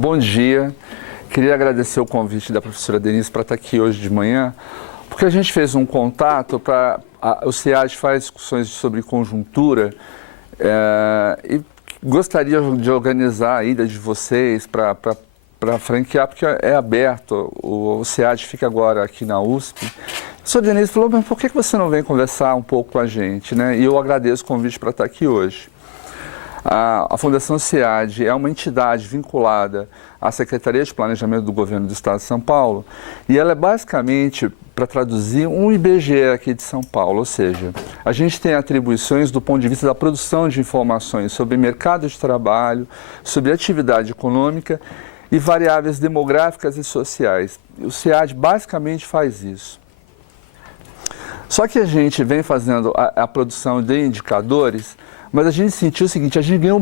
Bom dia. Queria agradecer o convite da professora Denise para estar aqui hoje de manhã, porque a gente fez um contato o SEAD faz discussões sobre conjuntura e gostaria de organizar a ida de vocês para franquear, porque é aberto, o SEAD fica agora aqui na USP. A professora Denise falou, mas por que você não vem conversar um pouco com a gente, né? E eu agradeço o convite para estar aqui hoje. A Fundação SEAD é uma entidade vinculada à Secretaria de Planejamento do Governo do Estado de São Paulo e ela é basicamente, para traduzir, um IBGE aqui de São Paulo, ou seja, a gente tem atribuições do ponto de vista da produção de informações sobre mercado de trabalho, sobre atividade econômica e variáveis demográficas e sociais. O SEAD basicamente faz isso. Só que a gente vem fazendo a produção de indicadores, mas a gente sentiu o seguinte, a gente ganhou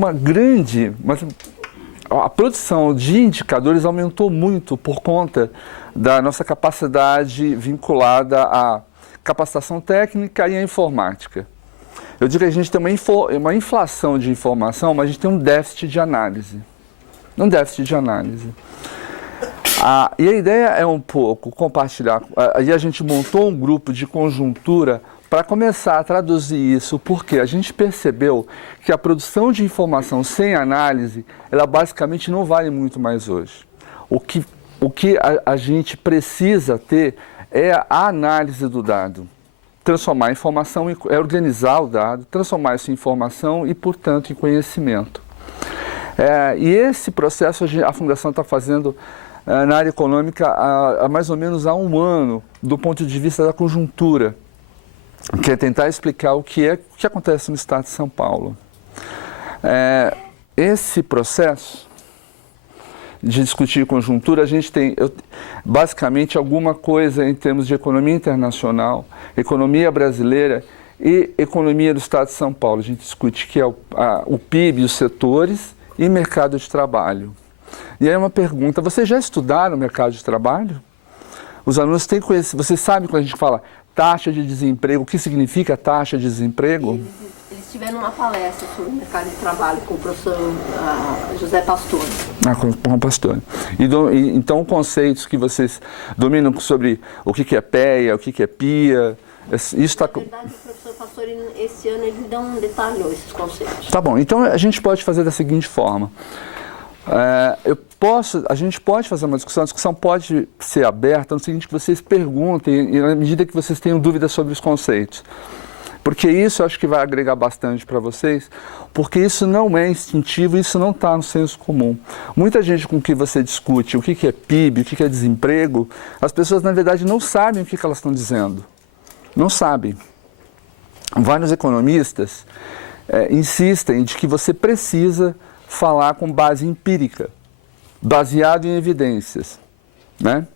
a produção de indicadores aumentou muito por conta da nossa capacidade vinculada à capacitação técnica e à informática. Eu digo que a gente tem uma inflação de informação, mas a gente tem um déficit de análise. E a ideia é um pouco compartilhar, aí a gente montou um grupo de conjuntura para começar a traduzir isso, porque a gente percebeu que a produção de informação sem análise, ela basicamente não vale muito mais hoje. O que a gente precisa ter é a análise do dado. Transformar a informação, organizar o dado, transformar isso em informação e, portanto, em conhecimento. E esse processo a Fundação está fazendo na área econômica há mais ou menos há um ano, do ponto de vista da conjuntura, que é tentar explicar o que acontece no Estado de São Paulo. Esse processo de discutir conjuntura, a gente tem basicamente alguma coisa em termos de economia internacional, economia brasileira e economia do Estado de São Paulo. A gente discute que é o PIB, os setores e mercado de trabalho. E aí uma pergunta, vocês já estudaram o mercado de trabalho? Os alunos têm conhecimento, vocês sabem quando a gente fala taxa de desemprego, o que significa taxa de desemprego? Eles tiveram uma palestra sobre o mercado de trabalho com o professor José Pastore. Com o Pastore. Então, conceitos que vocês dominam sobre o que é PEA, o que é PIA, isso está... Na verdade, o professor Pastore, esse ano, ele não detalhou esses conceitos. Tá bom, então a gente pode fazer da seguinte forma. A gente pode fazer uma discussão, a discussão pode ser aberta no seguinte, que vocês perguntem, e na medida que vocês tenham dúvidas sobre os conceitos. Porque isso eu acho que vai agregar bastante para vocês, porque isso não é instintivo, isso não está no senso comum. Muita gente com que você discute o que é PIB, o que é desemprego, as pessoas na verdade não sabem o que elas estão dizendo. Não sabem. Vários economistas insistem de que você precisa falar com base empírica, baseado em evidências, né?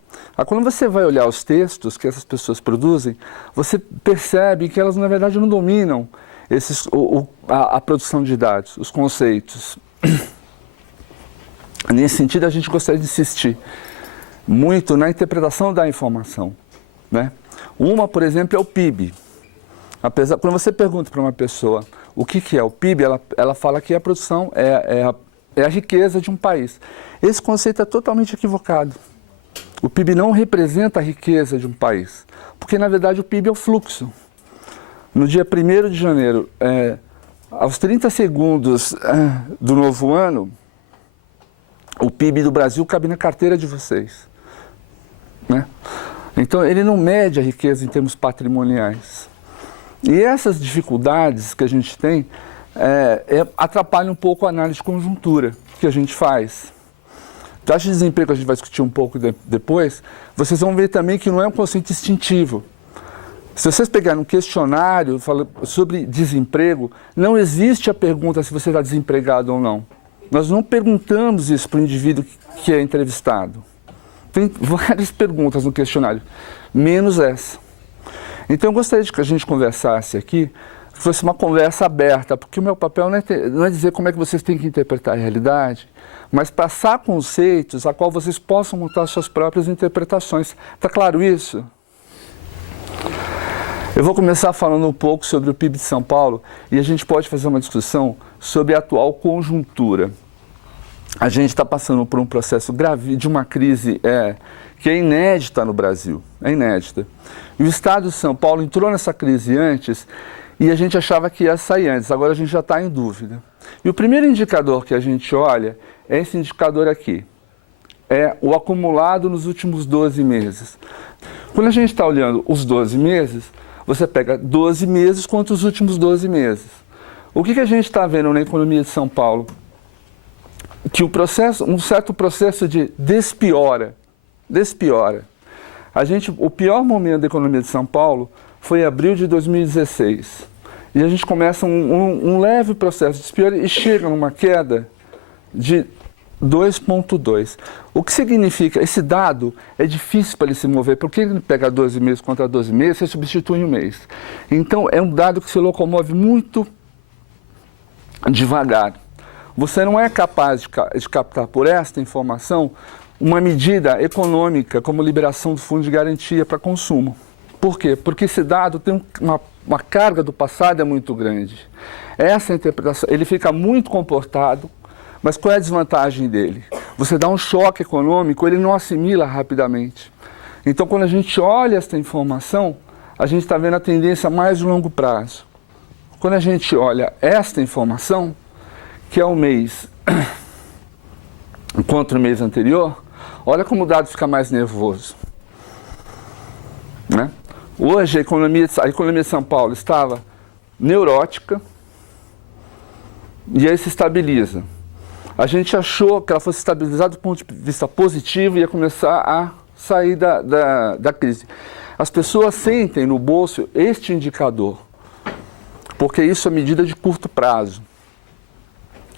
Quando você vai olhar os textos que essas pessoas produzem, você percebe que elas, na verdade, não dominam a produção de dados, os conceitos. Nesse sentido, a gente gostaria de insistir muito na interpretação da informação, né? Uma, por exemplo, é o PIB. Quando você pergunta para uma pessoa o que é o PIB, ela fala que a produção é a riqueza de um país. Esse conceito é totalmente equivocado. O PIB não representa a riqueza de um país, porque na verdade o PIB é o fluxo. No dia 1º de janeiro, aos 30 segundos do novo ano, o PIB do Brasil cabe na carteira de vocês, né? Então ele não mede a riqueza em termos patrimoniais. E essas dificuldades que a gente tem atrapalham um pouco a análise de conjuntura que a gente faz. Taxa de desemprego, que a gente vai discutir um pouco depois, vocês vão ver também que não é um conceito instintivo. Se vocês pegarem um questionário sobre desemprego, não existe a pergunta se você está desempregado ou não. Nós não perguntamos isso para o indivíduo que é entrevistado. Tem várias perguntas no questionário, menos essa. Então eu gostaria de que a gente conversasse aqui, que fosse uma conversa aberta, porque o meu papel não é dizer como é que vocês têm que interpretar a realidade, mas passar conceitos a qual vocês possam montar suas próprias interpretações. Está claro isso? Eu vou começar falando um pouco sobre o PIB de São Paulo e a gente pode fazer uma discussão sobre a atual conjuntura. a gente está passando por um processo grave de uma crise que é inédita no Brasil, é inédita. E o Estado de São Paulo entrou nessa crise antes e a gente achava que ia sair antes, agora a gente já está em dúvida. E o primeiro indicador que a gente olha é esse indicador aqui, é o acumulado nos últimos 12 meses. Quando a gente está olhando os 12 meses, você pega 12 meses contra os últimos 12 meses. O que a gente está vendo na economia de São Paulo? Que um certo processo de despiora. O pior momento da economia de São Paulo foi em abril de 2016. E a gente começa um leve processo de despiora e chega numa queda de 2,2. O que significa? Esse dado é difícil para ele se mover, porque ele pega 12 meses contra 12 meses, você substitui em um mês. Então é um dado que se locomove muito devagar. Você não é capaz de captar por esta informação uma medida econômica como liberação do fundo de garantia para consumo. Por quê? Porque esse dado tem uma carga do passado é muito grande. Essa interpretação, ele fica muito comportado, mas qual é a desvantagem dele? Você dá um choque econômico, ele não assimila rapidamente. Então, quando a gente olha essa informação, a gente está vendo a tendência mais de longo prazo. Quando a gente olha esta informação, que é o mês contra o mês anterior, olha como o dado fica mais nervoso. Né? Hoje, a economia de São Paulo estava neurótica e aí se estabiliza. A gente achou que ela fosse estabilizar do ponto de vista positivo e ia começar a sair da crise. As pessoas sentem no bolso este indicador, porque isso é medida de curto prazo.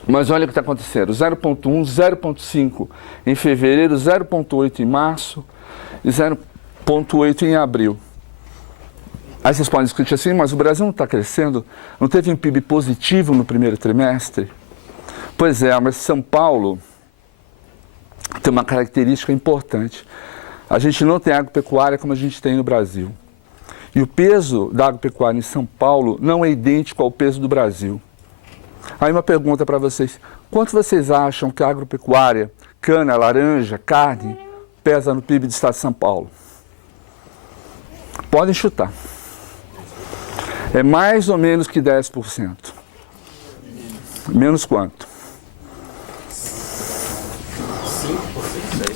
Mas olha o que está acontecendo, 0,1, 0,5 em fevereiro, 0,8 em março e 0,8 em abril. Aí vocês podem discutir assim, mas o Brasil não está crescendo, não teve um PIB positivo no primeiro trimestre? Pois é, mas São Paulo tem uma característica importante. A gente não tem agropecuária como a gente tem no Brasil. E o peso da agropecuária em São Paulo não é idêntico ao peso do Brasil. Aí uma pergunta para vocês, quanto vocês acham que a agropecuária, cana, laranja, carne, pesa no PIB do Estado de São Paulo? Podem chutar. É mais ou menos que 10%. Menos quanto?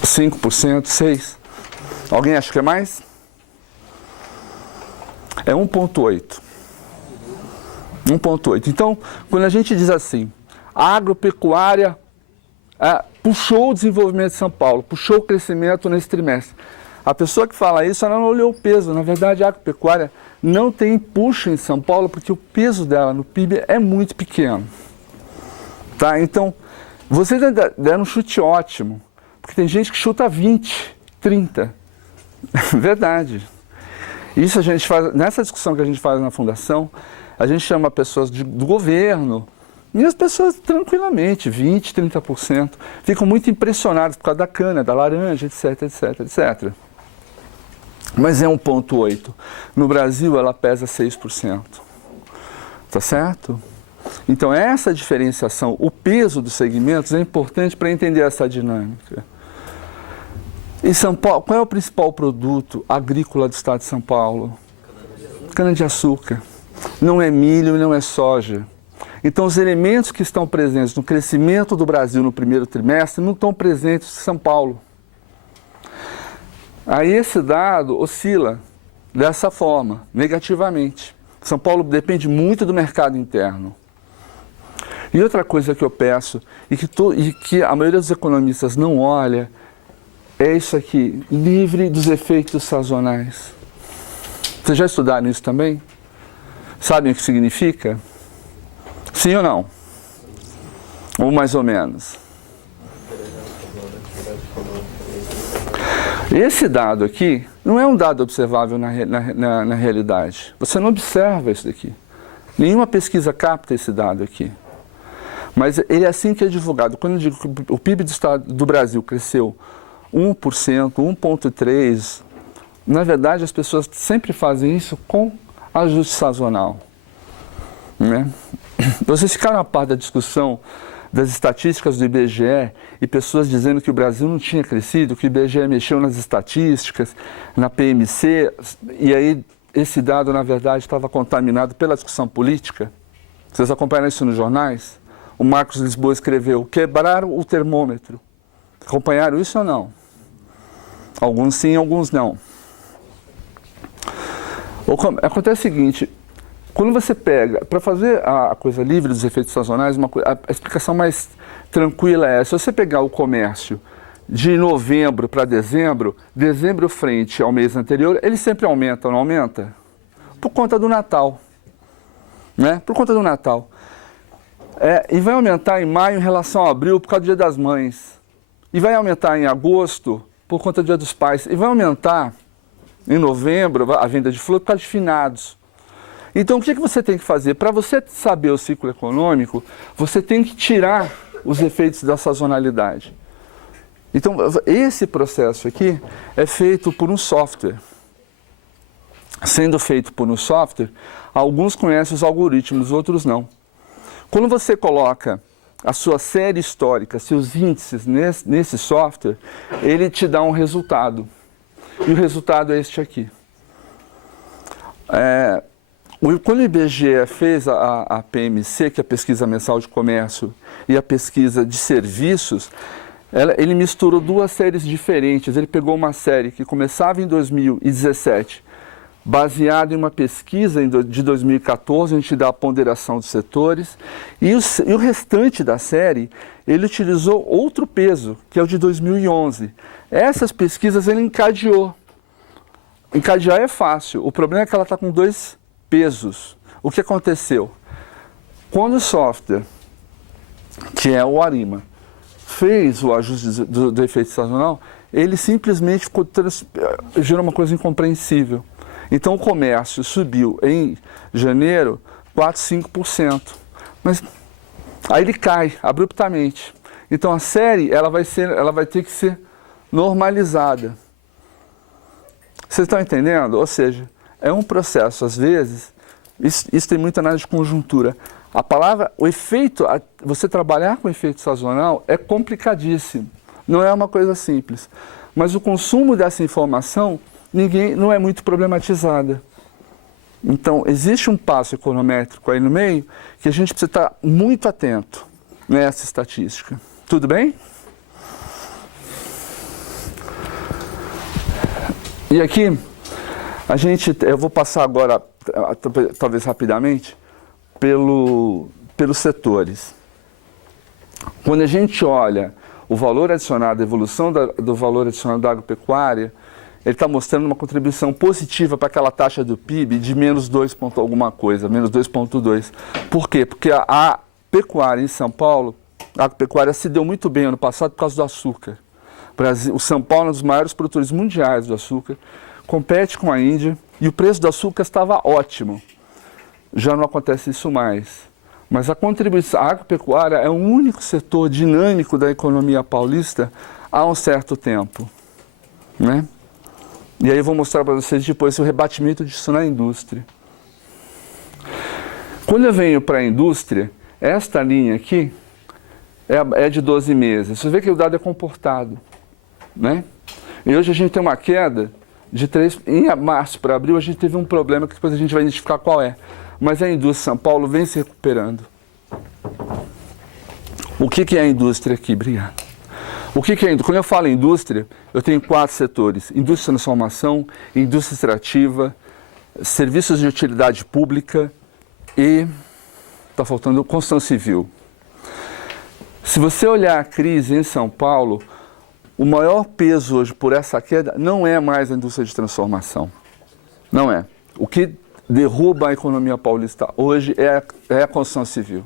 5%, 6%. Alguém acha que é mais? É 1,8%. 1,8%. Então, quando a gente diz assim, a agropecuária puxou o desenvolvimento de São Paulo, puxou o crescimento nesse trimestre. A pessoa que fala isso, ela não olhou o peso. Na verdade, a agropecuária não tem empuxo em São Paulo, porque o peso dela no PIB é muito pequeno. Tá? Então, vocês deram um chute ótimo, porque tem gente que chuta 20, 30. Verdade. Isso a gente faz, nessa discussão que a gente faz na Fundação, a gente chama pessoas do governo, e as pessoas tranquilamente, 20, 30%, ficam muito impressionadas por causa da cana, da laranja, etc, etc, etc. Mas é 1,8%. No Brasil, ela pesa 6%. Tá certo? Então, essa diferenciação, o peso dos segmentos é importante para entender essa dinâmica. Em São Paulo, qual é o principal produto agrícola do Estado de São Paulo? Cana-de-açúcar. Não é milho e não é soja. Então, os elementos que estão presentes no crescimento do Brasil no primeiro trimestre não estão presentes em São Paulo. Aí esse dado oscila dessa forma, negativamente. São Paulo depende muito do mercado interno. E outra coisa que eu peço, e que a maioria dos economistas não olha, é isso aqui, livre dos efeitos sazonais. Vocês já estudaram isso também? Sabem o que significa? Sim ou não? Ou mais ou menos? Esse dado aqui não é um dado observável na realidade. Você não observa isso daqui. Nenhuma pesquisa capta esse dado aqui. Mas ele é assim que é divulgado. Quando eu digo que o PIB do Brasil cresceu 1%, 1,3%, na verdade as pessoas sempre fazem isso com ajuste sazonal. Né? Vocês ficaram a par da discussão das estatísticas do IBGE e pessoas dizendo que o Brasil não tinha crescido, que o IBGE mexeu nas estatísticas, na PMC, e aí esse dado, na verdade, estava contaminado pela discussão política. Vocês acompanharam isso nos jornais? O Marcos Lisboa escreveu, quebraram o termômetro. Acompanharam isso ou não? Alguns sim, alguns não. Acontece o seguinte, quando você pega, para fazer a coisa livre dos efeitos sazonais, a explicação mais tranquila é, se você pegar o comércio de novembro para dezembro, dezembro frente ao mês anterior, ele sempre aumenta ou não aumenta? Por conta do Natal, né? Por conta do Natal. E vai aumentar em maio em relação a abril por causa do Dia das Mães. E vai aumentar em agosto por conta do Dia dos Pais. E vai aumentar em novembro a venda de flor por causa de finados. Então, o que você tem que fazer? Para você saber o ciclo econômico, você tem que tirar os efeitos da sazonalidade. Então, esse processo aqui é feito por um software. Sendo feito por um software, alguns conhecem os algoritmos, outros não. Quando você coloca a sua série histórica, seus índices nesse software, ele te dá um resultado. E o resultado é este aqui. Quando o IBGE fez a PMC, que é a Pesquisa Mensal de Comércio, e a Pesquisa de Serviços, ele misturou duas séries diferentes. Ele pegou uma série que começava em 2017, baseada em uma pesquisa de 2014, a gente dá a ponderação dos setores, e o restante da série, ele utilizou outro peso, que é o de 2011. Essas pesquisas ele encadeou. Encadear é fácil, o problema é que ela está com dois pesos. O que aconteceu? Quando o software, que é o Arima, fez o ajuste do efeito sazonal, ele simplesmente gerou uma coisa incompreensível. Então o comércio subiu em janeiro 4, 5%. Mas aí ele cai abruptamente. Então a série ela vai ter que ser normalizada. Vocês estão entendendo? Ou seja, é um processo, às vezes, isso tem muita análise de conjuntura. A palavra, o efeito, você trabalhar com efeito sazonal é complicadíssimo. Não é uma coisa simples. Mas o consumo dessa informação não é muito problematizada. Então, existe um passo econométrico aí no meio que a gente precisa estar muito atento nessa estatística. Tudo bem? E aqui, eu vou passar agora, talvez rapidamente, pelos setores. Quando a gente olha o valor adicionado, a evolução do valor adicionado da agropecuária, ele está mostrando uma contribuição positiva para aquela taxa do PIB de menos 2 ponto alguma coisa, menos 2,2. Por quê? Porque a pecuária em São Paulo, a agropecuária se deu muito bem ano passado por causa do açúcar. O São Paulo é um dos maiores produtores mundiais do açúcar, compete com a Índia e o preço do açúcar estava ótimo. Já não acontece isso mais. Mas a contribuição, a agropecuária é o único setor dinâmico da economia paulista há um certo tempo, né? E aí eu vou mostrar para vocês depois o rebatimento disso na indústria. Quando eu venho para a indústria, esta linha aqui é de 12 meses. Você vê que o dado é comportado, né? E hoje a gente tem uma queda de 3... Em março para abril a gente teve um problema que depois a gente vai identificar qual é. Mas a indústria de São Paulo vem se recuperando. O que é a indústria aqui? Obrigado. O que é a indústria? Quando eu falo indústria, eu tenho 4 setores. Indústria de transformação, indústria extrativa, serviços de utilidade pública e, está faltando, construção civil. Se você olhar a crise em São Paulo, o maior peso hoje por essa queda não é mais a indústria de transformação. Não é. O que derruba a economia paulista hoje é a construção civil.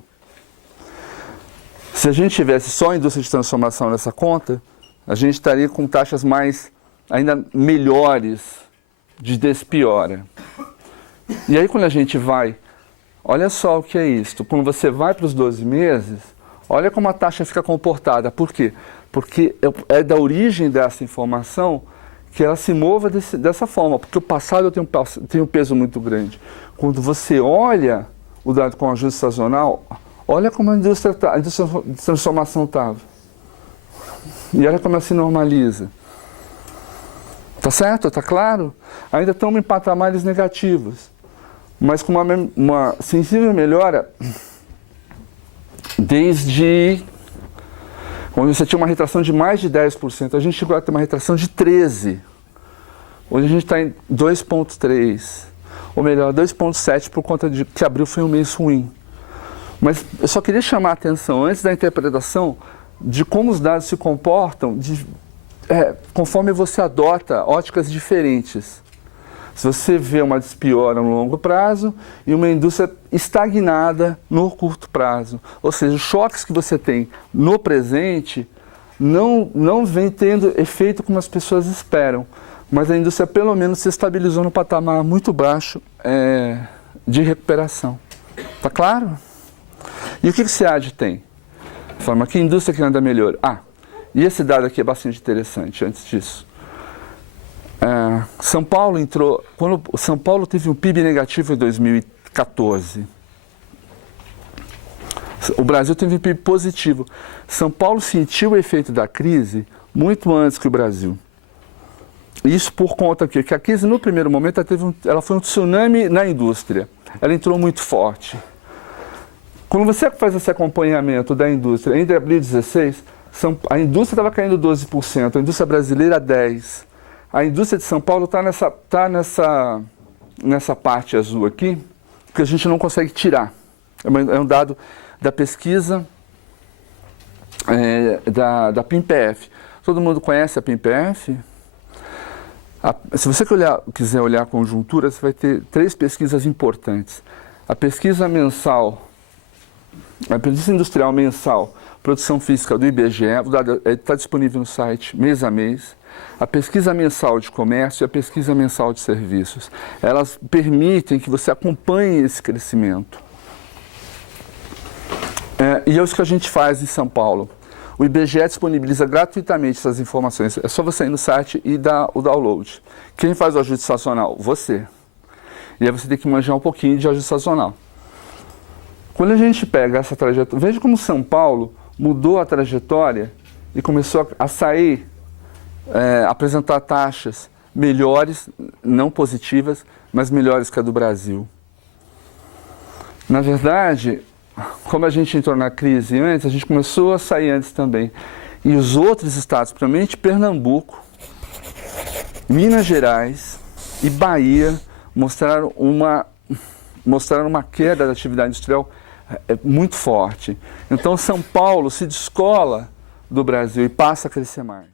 Se a gente tivesse só a indústria de transformação nessa conta, a gente estaria com taxas ainda melhores de despiora. E aí quando a gente vai, olha só o que é isso. Quando você vai para os 12 meses, olha como a taxa fica comportada. Por quê? Porque é da origem dessa informação que ela se mova dessa forma, porque o passado tem um peso muito grande. Quando você olha o dado com ajuste sazonal, Olha como a indústria de transformação estava. E olha como ela se normaliza. Tá certo? Tá claro? Ainda estamos em patamares negativos, mas com uma sensível melhora desde quando você tinha uma retração de mais de 10%. A gente chegou a ter uma retração de 13%. Hoje a gente está em 2,3%. Ou melhor, 2,7% por conta de que abril foi um mês ruim. Mas eu só queria chamar a atenção, antes da interpretação, de como os dados se comportam conforme você adota óticas diferentes. Se você vê uma despiora no longo prazo e uma indústria estagnada no curto prazo. Ou seja, os choques que você tem no presente não vem tendo efeito como as pessoas esperam. Mas a indústria pelo menos se estabilizou no patamar muito baixo de recuperação. Tá claro? E o que o SEAD tem? Forma que indústria que anda melhor. E esse dado aqui é bastante interessante antes disso. São Paulo entrou, quando São Paulo teve um PIB negativo em 2014. O Brasil teve um PIB positivo. São Paulo sentiu o efeito da crise muito antes que o Brasil. Isso por conta que a crise no primeiro momento ela foi um tsunami na indústria. Ela entrou muito forte. Quando você faz esse acompanhamento da indústria, entre abril e 16, a indústria estava caindo 12%, a indústria brasileira 10%. A indústria de São Paulo está nessa parte azul aqui, que a gente não consegue tirar. É um dado da pesquisa da PIMPF. Todo mundo conhece a PIMPF? Se você quiser olhar a conjuntura, você vai ter 3 pesquisas importantes. A pesquisa mensal, a pesquisa industrial mensal, produção física do IBGE, o dado está disponível no site mês a mês. A pesquisa mensal de comércio e a pesquisa mensal de serviços. Elas permitem que você acompanhe esse crescimento. E é isso que a gente faz em São Paulo. O IBGE disponibiliza gratuitamente essas informações. É só você ir no site e dar o download. Quem faz o ajuste sazonal? Você. E aí você tem que manjar um pouquinho de ajuste sazonal. Quando a gente pega essa trajetória, veja como São Paulo mudou a trajetória e começou a sair, apresentar taxas melhores, não positivas, mas melhores que a do Brasil. Na verdade, como a gente entrou na crise antes, a gente começou a sair antes também. E os outros estados, principalmente Pernambuco, Minas Gerais e Bahia, mostraram uma queda da atividade industrial muito forte. Então São Paulo se descola do Brasil e passa a crescer mais.